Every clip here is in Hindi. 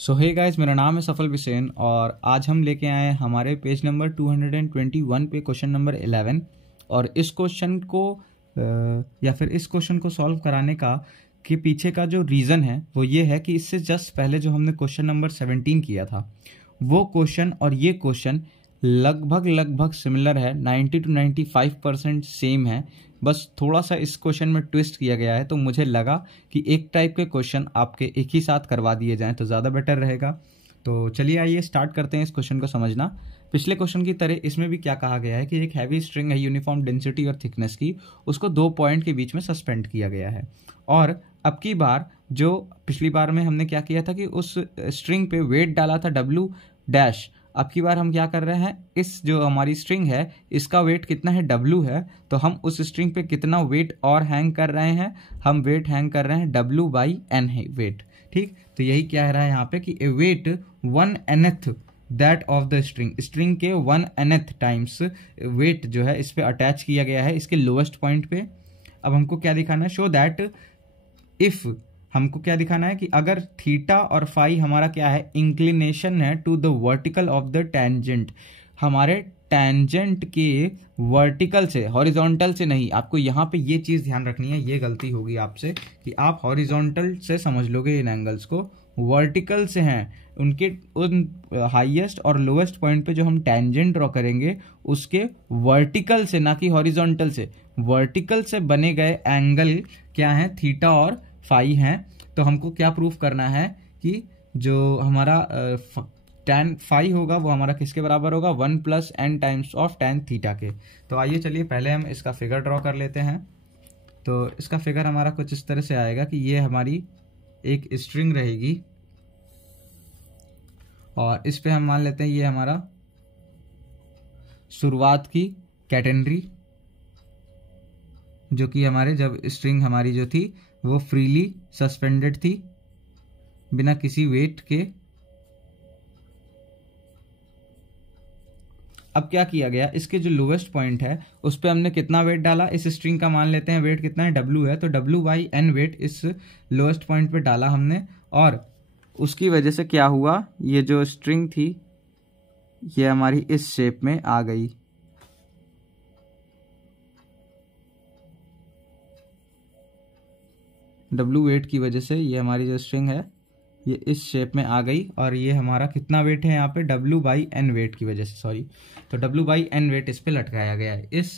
सो हे गाइस, मेरा नाम है सफल बिसेन और आज हम लेके आए हैं हमारे पेज नंबर 221 पे क्वेश्चन नंबर 11। और इस क्वेश्चन को या फिर इस क्वेश्चन को सॉल्व कराने का के पीछे का जो रीज़न है वो ये है कि इससे जस्ट पहले जो हमने क्वेश्चन नंबर 17 किया था वो क्वेश्चन और ये क्वेश्चन लगभग सिमिलर है। 90 to 95% सेम है। बस थोड़ा सा इस क्वेश्चन में ट्विस्ट किया गया है, तो मुझे लगा कि एक टाइप के क्वेश्चन आपके एक ही साथ करवा दिए जाएं तो ज़्यादा बेटर रहेगा। तो चलिए आइए स्टार्ट करते हैं इस क्वेश्चन को समझना। पिछले क्वेश्चन की तरह इसमें भी क्या कहा गया है कि एक हैवी स्ट्रिंग है यूनिफॉर्म डेंसिटी और थिकनेस की, उसको 2 पॉइंट के बीच में सस्पेंड किया गया है। और अब की बार जो पिछली बार में हमने क्या किया था कि उस स्ट्रिंग पे वेट डाला था W डैश। अब की बार हम क्या कर रहे हैं, इस जो हमारी स्ट्रिंग है इसका वेट कितना है, W है, तो हम उस स्ट्रिंग पे कितना वेट और हैंग कर रहे हैं, हम वेट हैंग कर रहे हैं W/N है वेट। ठीक, तो यही कह रहा है यहाँ पे कि a weight 1/nth that of the string के 1/nth टाइम्स वेट जो है इस पे अटैच किया गया है इसके लोएस्ट पॉइंट पे। अब हमको क्या दिखाना है, शो दैट इफ, हमको क्या दिखाना है कि अगर थीटा और फाई हमारा क्या है, इंक्लिनेशन है to the vertical of the tangent, हमारे टेंजेंट के वर्टिकल से, हॉरिजॉन्टल से नहीं। आपको यहाँ पे ये चीज़ ध्यान रखनी है, ये गलती होगी आपसे कि आप हॉरिजॉन्टल से समझ लोगे इन एंगल्स को, वर्टिकल से हैं। उनके उन हाईएस्ट और लोवेस्ट पॉइंट पे जो हम टेंजेंट ड्रॉ करेंगे उसके वर्टिकल से, ना कि हॉरिजॉन्टल से, वर्टिकल से बने गए एंगल क्या है, थीटा और फाई हैं। तो हमको क्या प्रूफ करना है कि जो हमारा tan फाई होगा वो हमारा किसके बराबर होगा, 1 + n times of tan theta के। तो आइए चलिए पहले हम इसका फिगर ड्रॉ कर लेते हैं। तो इसका फिगर हमारा कुछ इस तरह से आएगा कि ये हमारी एक स्ट्रिंग रहेगी और इस पे हम मान लेते हैं ये हमारा शुरुआत की कैटेनरी, जो कि हमारे जब स्ट्रिंग हमारी जो थी वो फ्रीली सस्पेंडेड थी बिना किसी वेट के। अब क्या किया गया, इसके जो लोवेस्ट पॉइंट है उस पर हमने कितना वेट डाला, इस स्ट्रिंग का मान लेते हैं वेट कितना है, W है, तो W/N वेट इस लोवेस्ट पॉइंट पे डाला हमने। और उसकी वजह से क्या हुआ, ये जो स्ट्रिंग थी ये हमारी इस शेप में आ गई। W वेट की वजह से ये हमारी जो स्ट्रिंग है ये इस शेप में आ गई। और ये हमारा कितना वेट है यहाँ पे, W/N वेट की वजह से, सॉरी, तो W/N वेट इस पे लटकाया गया है। इस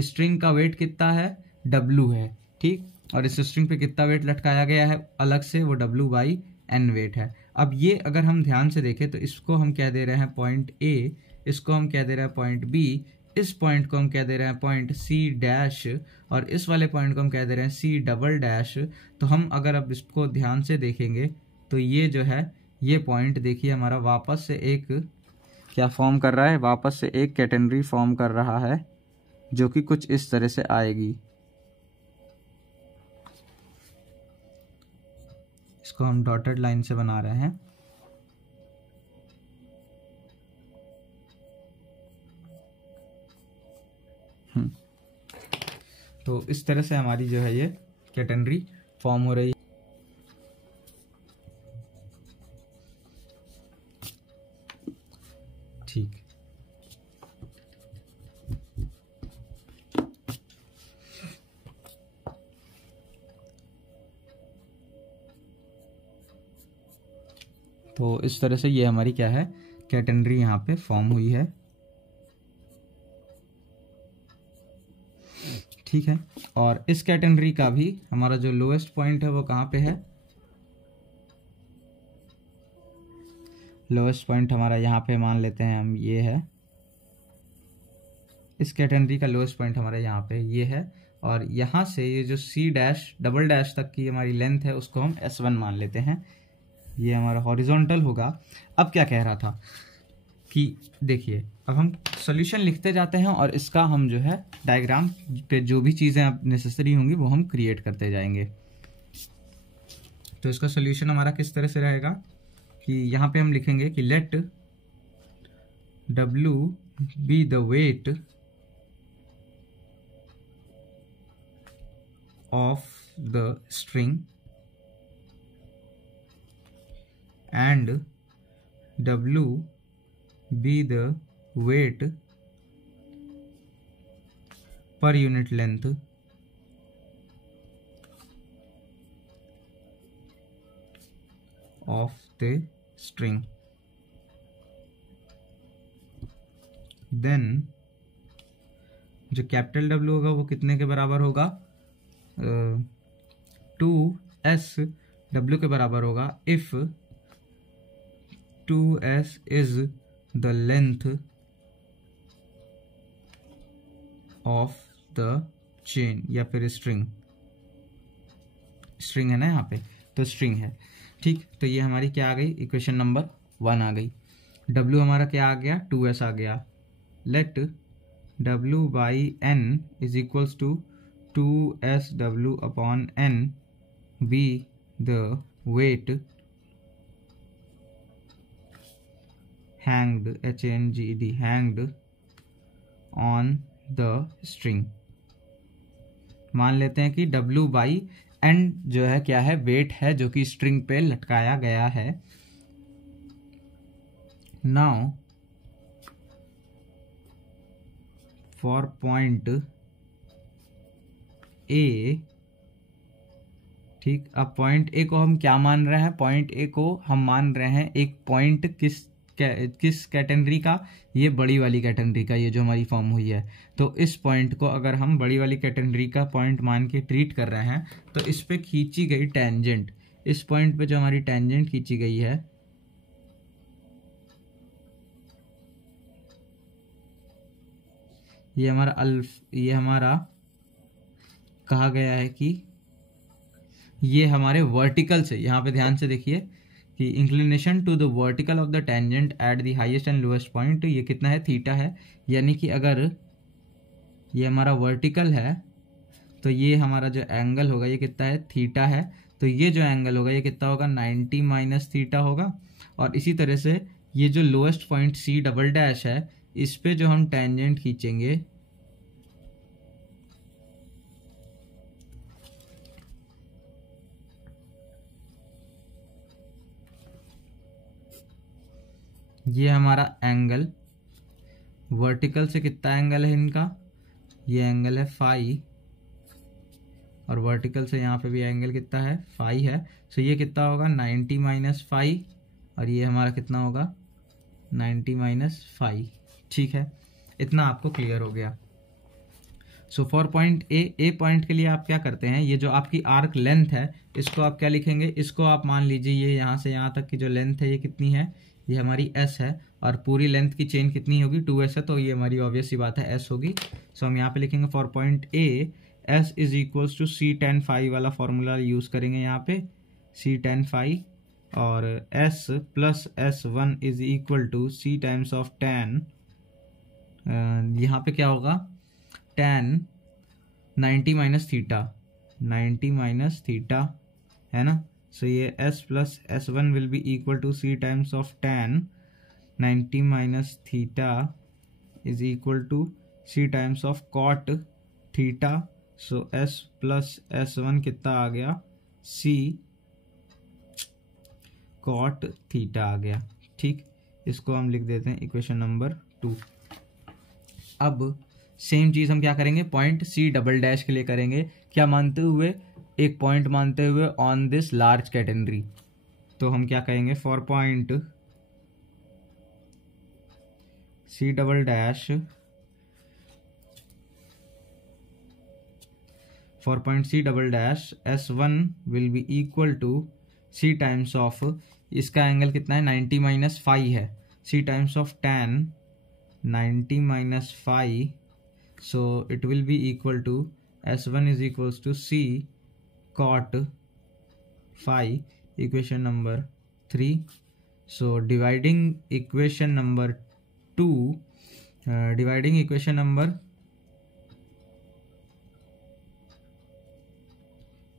स्ट्रिंग का वेट कितना है, W है, ठीक, और इस स्ट्रिंग पे कितना वेट लटकाया गया है अलग से, वो W/N वेट है। अब ये अगर हम ध्यान से देखें तो इसको हम कह दे रहे हैं पॉइंट A, इसको हम कह दे रहे हैं पॉइंट B, इस पॉइंट को हम कह दे रहे हैं पॉइंट C डैश, और इस वाले पॉइंट को हम कह दे रहे हैं C डबल डैश। तो हम अगर अब इसको ध्यान से देखेंगे तो ये जो है ये पॉइंट देखिए हमारा वापस से एक क्या फॉर्म कर रहा है, वापस से एक कैटेनरी फॉर्म कर रहा है जो कि कुछ इस तरह से आएगी। इसको हम डॉटेड लाइन से बना रहे हैं। तो इस तरह से हमारी जो है ये कैटेनरी फॉर्म हो रही है। ठीक, तो इस तरह से ये हमारी क्या है, कैटेनरी यहाँ पे फॉर्म हुई है। ठीक है, और इस कैटेनरी का भी हमारा जो लोएस्ट पॉइंट है वो कहाँ पे है, लोएस्ट पॉइंट हमारा यहाँ पे मान लेते हैं हम, ये है। इस कैटेनरी का लोएस्ट पॉइंट हमारे यहाँ पे ये है, और यहाँ से ये जो C डैश डबल डैश तक की हमारी लेंथ है उसको हम S1 मान लेते हैं। ये हमारा हॉरिजॉन्टल होगा। अब क्या कह रहा था कि देखिए, अब हम सॉल्यूशन लिखते जाते हैं और इसका हम जो है डायग्राम पे जो भी चीज़ें अब नेसेसरी होंगी वो हम क्रिएट करते जाएंगे। तो इसका सॉल्यूशन हमारा किस तरह से रहेगा कि यहाँ पे हम लिखेंगे कि let W be the weight of the string and W be the weight per unit length of the string, then जो कैपिटल W होगा वो कितने के बराबर होगा, 2SW के बराबर होगा if 2S is the length of the chain, या फिर स्ट्रिंग है ना यहाँ पे, तो स्ट्रिंग है। ठीक, तो ये हमारी क्या आ गई, इक्वेशन नंबर 1 आ गई। W हमारा क्या आ गया, 2S आ गया। Let W by N is equals to 2SW upon N be the weight hanged HANGED hanged on the string। मान लेते हैं कि W बाई N जो है क्या है, वेट है जो कि स्ट्रिंग पे लटकाया गया है। नाउ फॉर पॉइंट ए, ठीक, अब पॉइंट ए को हम क्या मान रहे हैं, पॉइंट ए को हम मान रहे हैं एक पॉइंट किस कैटेगरी का, ये बड़ी वाली कैटेगरी का, ये जो हमारी फॉर्म हुई है। तो इस पॉइंट को अगर हम बड़ी वाली कैटेगरी का पॉइंट मान के ट्रीट कर रहे हैं, तो इस पे खींची गई टेंजेंट, इस पॉइंट पे जो हमारी टेंजेंट खींची गई है, ये हमारा कहा गया है कि ये हमारे वर्टिकल से, यहाँ पे ध्यान से देखिए कि inclination to the vertical of the tangent at the highest and lowest point, ये कितना है, थीटा है। यानी कि अगर ये हमारा वर्टिकल है तो ये हमारा जो एंगल होगा ये कितना है, थीटा है। तो ये जो एंगल होगा ये कितना होगा, 90 माइनस थीटा होगा। और इसी तरह से ये जो lowest point C double dash है, इस पे जो हम टेंजेंट खींचेंगे, ये हमारा एंगल वर्टिकल से कितना एंगल है इनका, ये एंगल है फाई, और वर्टिकल से यहाँ पे भी एंगल कितना है, फाई है। सो ये कितना होगा, 90 माइनस फाई, और ये हमारा कितना होगा, 90 माइनस फाई। ठीक है, इतना आपको क्लियर हो गया। So for point A point के लिए आप क्या करते हैं, ये जो आपकी आर्क लेंथ है इसको आप क्या लिखेंगे, इसको आप मान लीजिए ये यहाँ से यहाँ तक की जो लेंथ है ये कितनी है, ये हमारी S है, और पूरी लेंथ की चेन कितनी होगी, 2S है, तो ये हमारी ऑब्वियस सी बात है S होगी। सो हम यहाँ पे लिखेंगे for point A S is equals to C tan phi वाला फॉर्मूला यूज करेंगे यहाँ पे, C tan फाई, और S plus S1 is equal to C times of tan, यहाँ पे क्या होगा, tan 90 minus theta, 90 minus theta है ना। सो ये S plus S1 will be equal to C times of tan 90 minus theta is equal to C times of cot theta. So S plus S1 कितना आ गया, C cot थीटा आ गया। ठीक, इसको हम लिख देते हैं इक्वेशन नंबर 2। अब सेम चीज हम क्या करेंगे, पॉइंट C डबल डैश के लिए करेंगे, क्या मानते हुए, एक पॉइंट मानते हुए ऑन दिस लार्ज कैटेगरी। तो हम क्या कहेंगे, for point C double dash, for point C double dash S1 will be equal to C times of, इसका एंगल कितना है, 90 माइनस फाई है, C times of tan 90 minus phi. So it will be equal to S1 is equals to C cot phi, equation number 3। So dividing equation number 2, dividing equation number,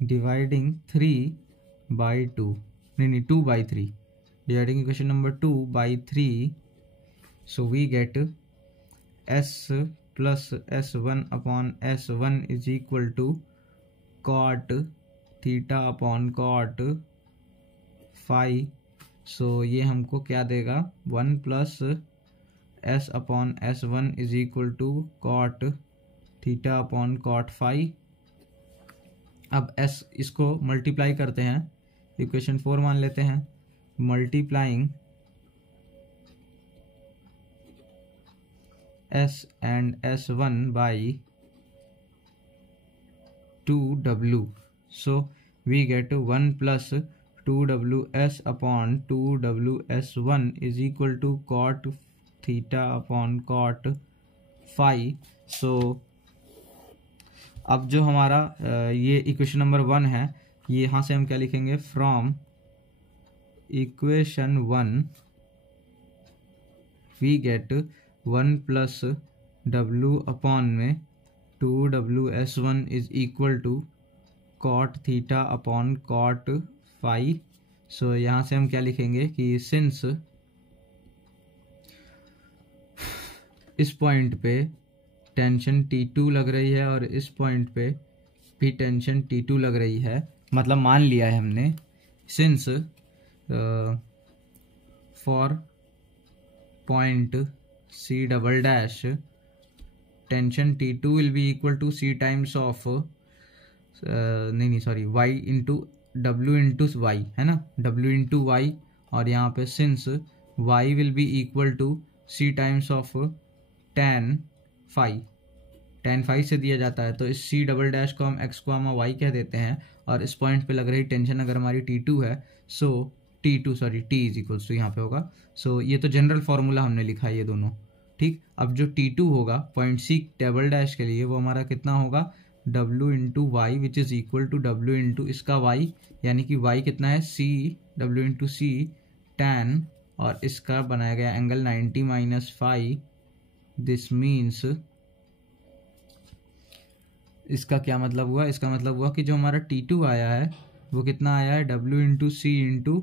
dividing 3 by 2, नहीं 2 by 3, dividing equation number 2 by 3। So we get S plus S1 upon S1 is equal to cot theta upon cot phi. So ये हमको क्या देगा, 1 plus S upon S1 is equal to cot theta upon cot phi. अब एस इसको मल्टीप्लाई करते हैं, इक्वेशन 4 मान लेते हैं, multiplying S and S1 by 2W. So we get 1 plus 2WS upon 2WS1 is equal to cot theta upon cot phi. So अब जो हमारा ये इक्वेशन नंबर 1 है, ये यहाँ से हम क्या लिखेंगे, from equation 1 we get 1 plus W upon में 2WS1 is equal to cot theta upon cot phi. So यहाँ से हम क्या लिखेंगे कि सिंस इस पॉइंट पे टेंशन T2 लग रही है और इस पॉइंट पे भी टेंशन T2 लग रही है, मतलब मान लिया है हमने, since for point C double dash tension T2 will be equal to C times of y into W into y, है ना, W इंटू वाई, और यहाँ पे since y will be equal to C times of tan phi से दिया जाता है, तो इस C डबल डैश को हम x y कह देते हैं, और इस पॉइंट पे लग रही टेंशन अगर हमारी T2 है, सो T इज इक्वल्स टू यहाँ पे होगा। सो ये तो जनरल फार्मूला हमने लिखा है ये दोनों, ठीक। अब जो T2 होगा पॉइंट C डबल डैश के लिए, वो हमारा कितना होगा, W into y which is equal to W into इसका y, यानी कि y कितना है, C W into C tan, और इसका बनाया गया angle 90 minus phi. This means इसका क्या मतलब हुआ, इसका मतलब हुआ कि जो हमारा T2 आया है वो कितना आया है, W into C into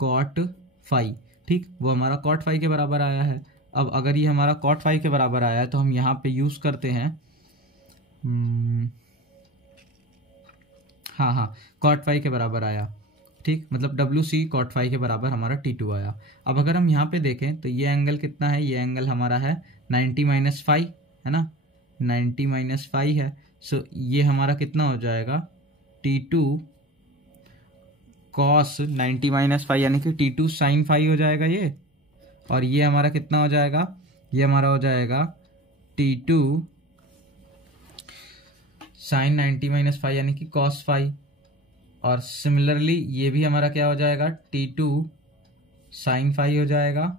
cot phi, ठीक, वो हमारा कॉट फाई के बराबर आया है। अब अगर ये हमारा कॉट फाई के बराबर आया है तो हम यहाँ पे यूज़ करते हैं हाँ कॉट फाई के बराबर आया, ठीक, मतलब WC कॉट फाई के बराबर हमारा T2 आया। अब अगर हम यहाँ पे देखें तो ये एंगल कितना है, ये एंगल हमारा है 90 माइनस फाई, है ना, 90 माइनस फाई है। सो ये हमारा कितना हो जाएगा, T2 कॉस 90 माइनस फाई, यानी कि T2 साइन फाई हो जाएगा ये, और ये हमारा कितना हो जाएगा, ये हमारा हो जाएगा T2 साइन 90 माइनस फाई, यानी कि कॉस फाई, और सिमिलरली ये भी हमारा क्या हो जाएगा, T2 साइन फाई हो जाएगा,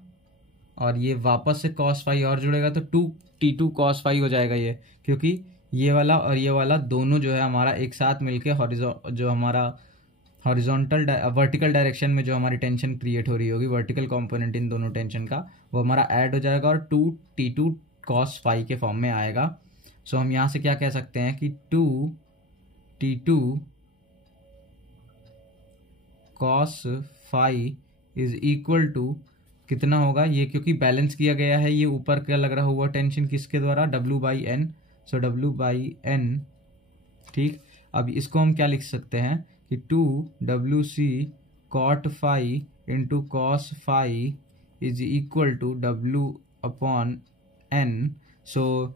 और ये वापस से कॉस फाई और जुड़ेगा तो T2 कॉस फाई हो जाएगा ये, क्योंकि ये वाला और ये वाला दोनों जो है हमारा एक साथ मिलके जो हमारा हॉरिजॉन्टल वर्टिकल डायरेक्शन में जो हमारी टेंशन क्रिएट हो रही होगी, वर्टिकल कंपोनेंट इन दोनों टेंशन का, वो हमारा ऐड हो जाएगा और T2 कॉस फाई के फॉर्म में आएगा। सो हम यहाँ से क्या कह सकते हैं कि 2T2 cos phi is equal to कितना होगा, ये क्योंकि बैलेंस किया गया है, ये ऊपर का लग रहा हुआ टेंशन किसके द्वारा, W/N, सो W/N, ठीक। अब इसको हम क्या लिख सकते हैं कि 2WC cot phi into cos phi is equal to W/N। So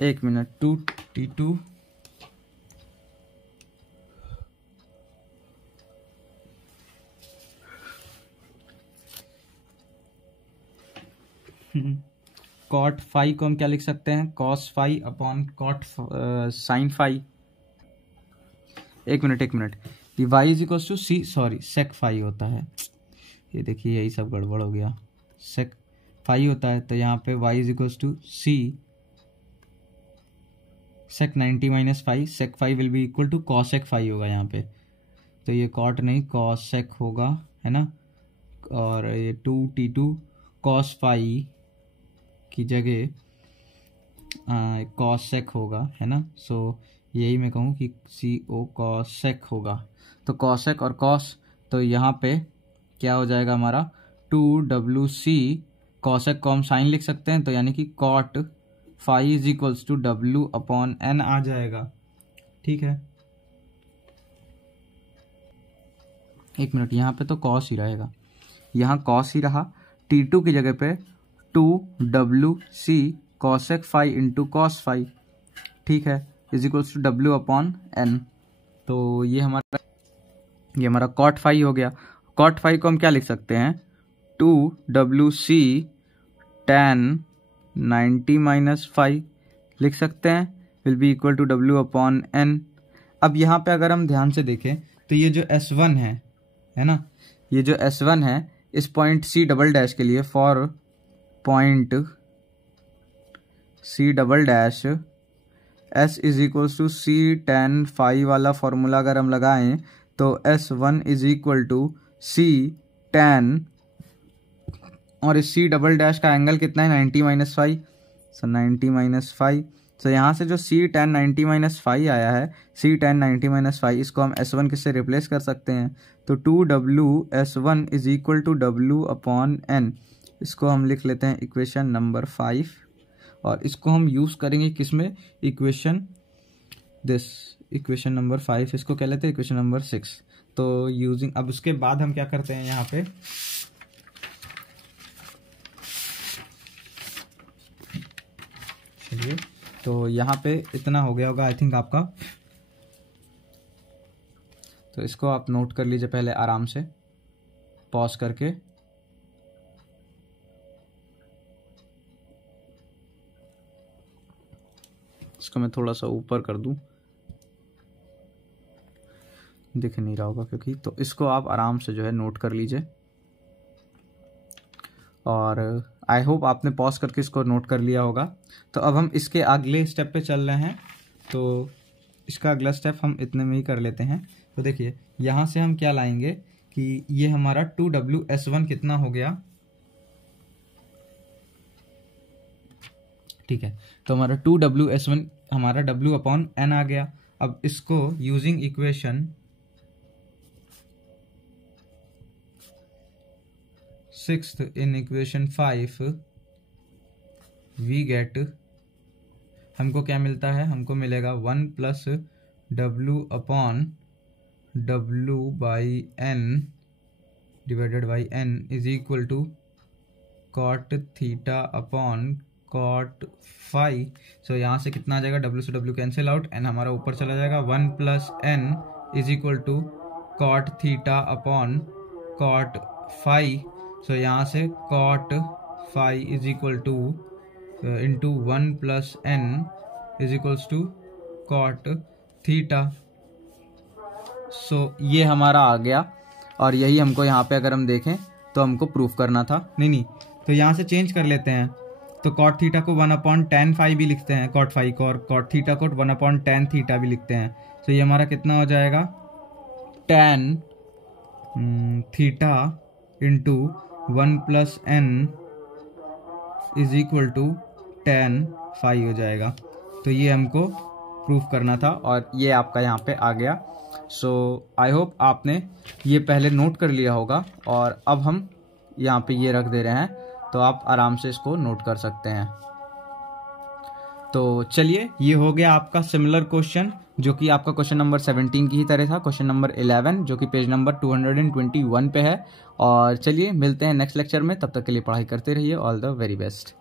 एक मिनट, 2T2 कॉट फाई को हम क्या लिख सकते हैं, cos phi upon cot sine phi. एक मिनट, ये y is equal to C, sorry sec phi होता है, ये देखिए यही सब गड़बड़ हो गया, सेक फाई होता है, तो यहाँ पे y is equal to C sec 90 minus phi, sec phi will be equal to cosec phi होगा यहाँ पे, तो ये कॉट नहीं कॉसेक होगा, है ना, और ये 2T2 कॉस फाई की जगह कॉसेक होगा, है ना। सो यही मैं कहूँ कि CO कॉसेक होगा, तो कॉसेक और कॉस, तो यहाँ पे क्या हो जाएगा हमारा 2WC कॉसेक को हम साइन लिख सकते हैं, तो यानी कि cot phi is equals to W/N आ जाएगा, ठीक है। एक मिनट, यहाँ पे तो कॉस ही रहेगा, यहाँ कॉस ही रहा, T2 की जगह पे 2WC cosec phi into cos phi, ठीक है, इज इक्वल्स टू W/N। तो ये हमारा कॉट फाई हो गया। कॉट फाई को हम क्या लिख सकते हैं, 2WC tan 90-5 लिख सकते हैं, will be equal to W/N। अब यहाँ पे अगर हम ध्यान से देखें तो ये जो S1 है ना, ये जो S1 है इस पॉइंट C डबल के लिए, for point C S is equals to C tan phi वाला फॉर्मूला अगर हम लगाएं तो S1 is equal to C tan, और इस C डबल का एंगल कितना है, 90-5, सो 90-5। तो यहाँ से जो C tan 90-5 आया है, C tan 90-5, इसको हम S1 किससे रिप्लेस कर सकते हैं, तो 2W/S1 is equal to W/N। इसको हम लिख लेते हैं इक्वेशन नंबर 5, और इसको हम यूज़ करेंगे किसमें, इक्वेशन नंबर 5, इसको कह लेते हैं इक्वेशन नंबर 6। तो यूजिंग, अब उसके बाद हम क्या करते हैं यहाँ पे, चलिए, तो यहाँ पे इतना हो गया होगा आई थिंक आपका, तो इसको आप नोट कर लीजिए पहले आराम से पॉज करके। इसको मैं थोड़ा सा ऊपर कर दूं, दिख नहीं रहा होगा क्योंकि, तो इसको आप आराम से जो है नोट कर लीजिए, और आई होप आपने पॉज करके इसको नोट कर लिया होगा। तो अब हम इसके अगले स्टेप पे चल रहे हैं, तो इसका अगला स्टेप हम इतने में ही कर लेते हैं। तो देखिए यहाँ से हम क्या लाएंगे कि ये हमारा 2W/S1 कितना हो गया, ठीक है, तो हमारा 2W/S1 हमारा W/N आ गया। अब इसको using equation 6 in equation 5 we get, हमको क्या मिलता है, हमको मिलेगा 1 plus W/W/N divided by N is equal to cot theta upon cot phi. So यहाँ से कितना आ जाएगा, W से W कैंसिल आउट, N हमारा ऊपर चला जाएगा, 1 plus N is equal to cot theta upon cot phi. So यहाँ से cot phi is equal to into 1 plus N is equals to cot theta. So ये हमारा आ गया, और यही हमको यहाँ पे अगर हम देखें तो हमको प्रूफ करना था, नहीं, तो यहाँ से चेंज कर लेते हैं, तो कॉट थीटा को 1/tan फाई भी लिखते हैं, कॉट फाई को, और कॉट थीटा को 1/tan थीटा भी लिखते हैं। तो ये हमारा कितना हो जाएगा, tan theta into 1 plus N is equal to tan phi हो जाएगा। तो ये हमको प्रूफ करना था, और ये आपका यहाँ पे आ गया। सो आई होप आपने ये पहले नोट कर लिया होगा, और अब हम यहाँ पे ये रख दे रहे हैं, तो आप आराम से इसको नोट कर सकते हैं। तो चलिए, ये हो गया आपका सिमिलर क्वेश्चन, जो कि आपका क्वेश्चन नंबर 17 की ही तरह था, क्वेश्चन नंबर 11 जो कि पेज नंबर 221 पे है। और चलिए मिलते हैं नेक्स्ट लेक्चर में, तब तक के लिए पढ़ाई करते रहिए। All the very best.